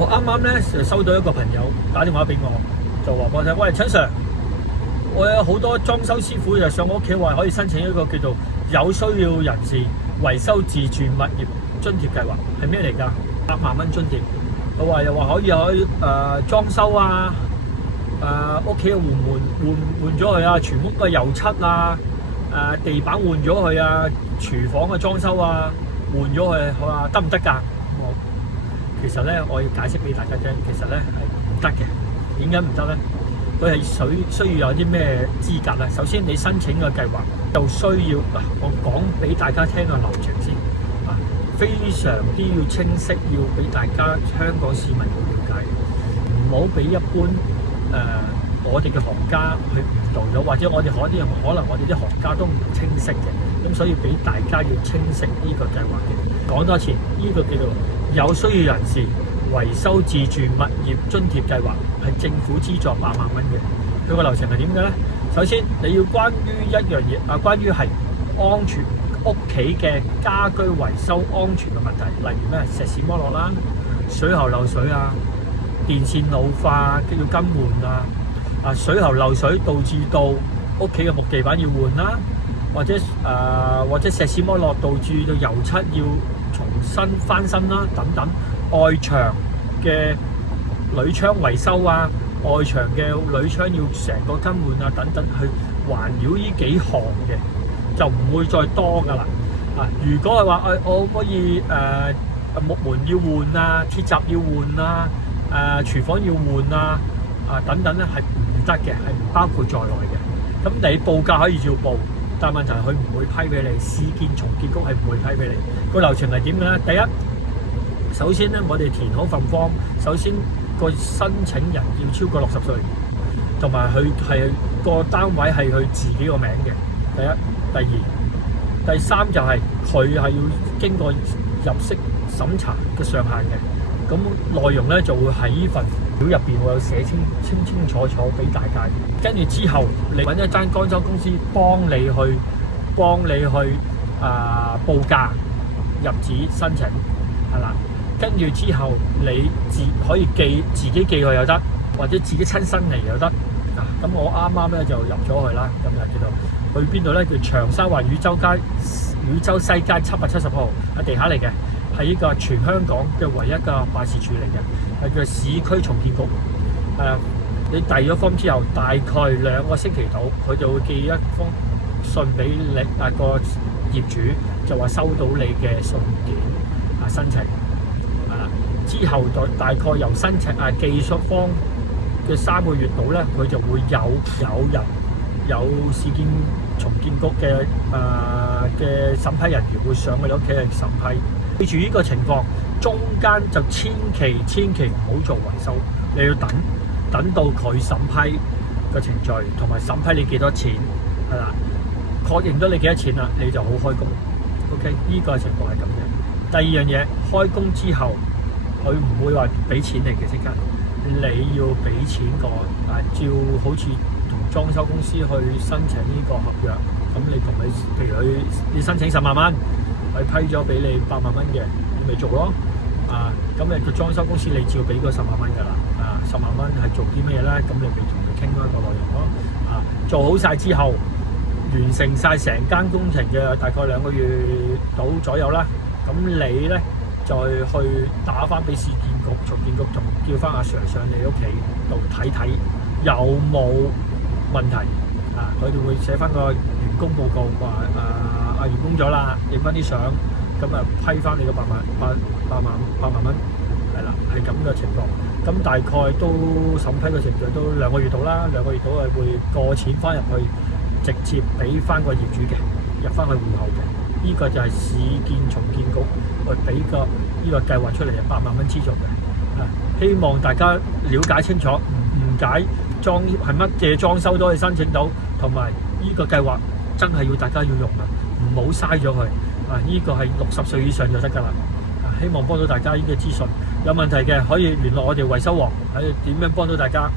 我啱啱咧就收到一個朋友打電話俾我，就話俾我聽：喂，陳 Sir，我有好多裝修師傅就上我屋企話可以申請一個叫做有需要人士維修自住物業津貼計劃，係咩嚟㗎？8萬蚊津貼。佢話又話可以裝修啊，屋企嘅換咗佢啊，全屋嘅油漆啊，地板換咗佢啊，廚房嘅裝修啊換咗佢，佢話得唔得㗎？其實咧，我要解釋俾大家聽，其實咧係唔得嘅。點解唔得咧？佢係需要有啲咩資格咧？首先，你申請嘅計劃就需要我講俾大家聽個流程先非常之要清晰，要俾大家香港市民要了解，唔好俾一般我哋嘅行家去誤導咗，或者我哋可能我哋啲行家都唔清晰嘅，咁所以俾大家要清晰呢個計劃嘅。講多次，呢個叫做有需要人士維修自住物業津貼計劃，係政府資助8萬蚊嘅。佢個流程係點嘅咧？首先你要關於一樣嘢關於係安全屋企嘅家居維修安全嘅問題，例如咩石屎剝落啦、水喉漏水啊、電線老化要更換水喉漏水導致到屋企嘅木地板要換啦，或者石屎剝落導致到油漆要重新翻新啦等等，外牆嘅鋁窗維修啊，外牆嘅鋁窗要成個更換啊等等，去環繞呢幾項嘅，就唔會再多噶啦。如果係話我可以木門要換啊，鐵閘要換啊，廚房要換啊，等等咧係唔得嘅，係唔包括在內嘅。咁你報價可以照報，但問題佢唔會批俾你，市建重建局係唔會批俾你。個流程係點嘅咧？第一，首先咧我哋填好份 form，首先個申請人要超過60歲，同埋佢係個單位係佢自己個名嘅。第一，第二，第三就係佢係要經過入息審查嘅上限嘅。咁內容咧就會喺呢份表入邊會有寫清楚俾大家。跟住之後，你揾一間裝修公司幫你去報價、入紙申請，係啦。跟住之後，你可以自己寄去又得，或者自己親身嚟又得。咁我啱啱咧就入咗去啦，咁就叫做去邊度咧？叫長沙灣汝州西街770號，喺地下嚟嘅。係呢個全香港嘅唯一嘅辦事處嚟嘅，係叫市區重建局。你遞咗封之後，大概2個星期到，佢就會寄一封信俾你個業主，就話收到你嘅信件申請。之後大概由申請技術方嘅3個月度咧，佢就會有市建重建局嘅審批人員會上去你屋企去審批。記住呢個情況，中間就千祈唔好做維修，你要等到佢審批嘅程序，同埋審批你幾多錢，係啦，確認咗你幾多錢啦，你就好開工。OK， 呢個情況係咁嘅。第二樣嘢，開工之後，佢唔會話俾錢你嘅即刻，你要俾錢照好似同裝修公司去申請呢個合約，咁你同佢，譬如你申請10萬蚊。佢批咗俾你8萬蚊嘅，你咪做咯。咁你個裝修公司你照俾個10萬蚊㗎啦。10萬蚊係做啲咩咧？咁你咪同佢傾嗰個內容咯。做好晒之後，完成晒成間工程嘅大概2個月到左右啦。咁你咧再去打翻俾市建局、重建局，同叫翻阿 Sir 上你屋企度睇睇有冇問題。佢哋會寫翻個員工報告，話完工咗啦，影翻啲相，咁批翻你個8萬蚊，係啦，係咁嘅情況。咁大概都審批嘅程序都2個月到啦，2個月到係會過錢翻入去，直接俾翻個業主嘅，入翻去戶口嘅。呢個就係市建重建局去俾呢個計劃出嚟嘅8萬蚊資助嘅。希望大家了解清楚，唔誤解係乜嘢裝修都可以申請到，同埋呢個計劃真係要大家要用啊！唔好嘥咗佢呢個係60歲以上就得㗎啦。希望幫到大家呢個資訊，有問題嘅可以聯絡我哋維修王，點樣幫到大家。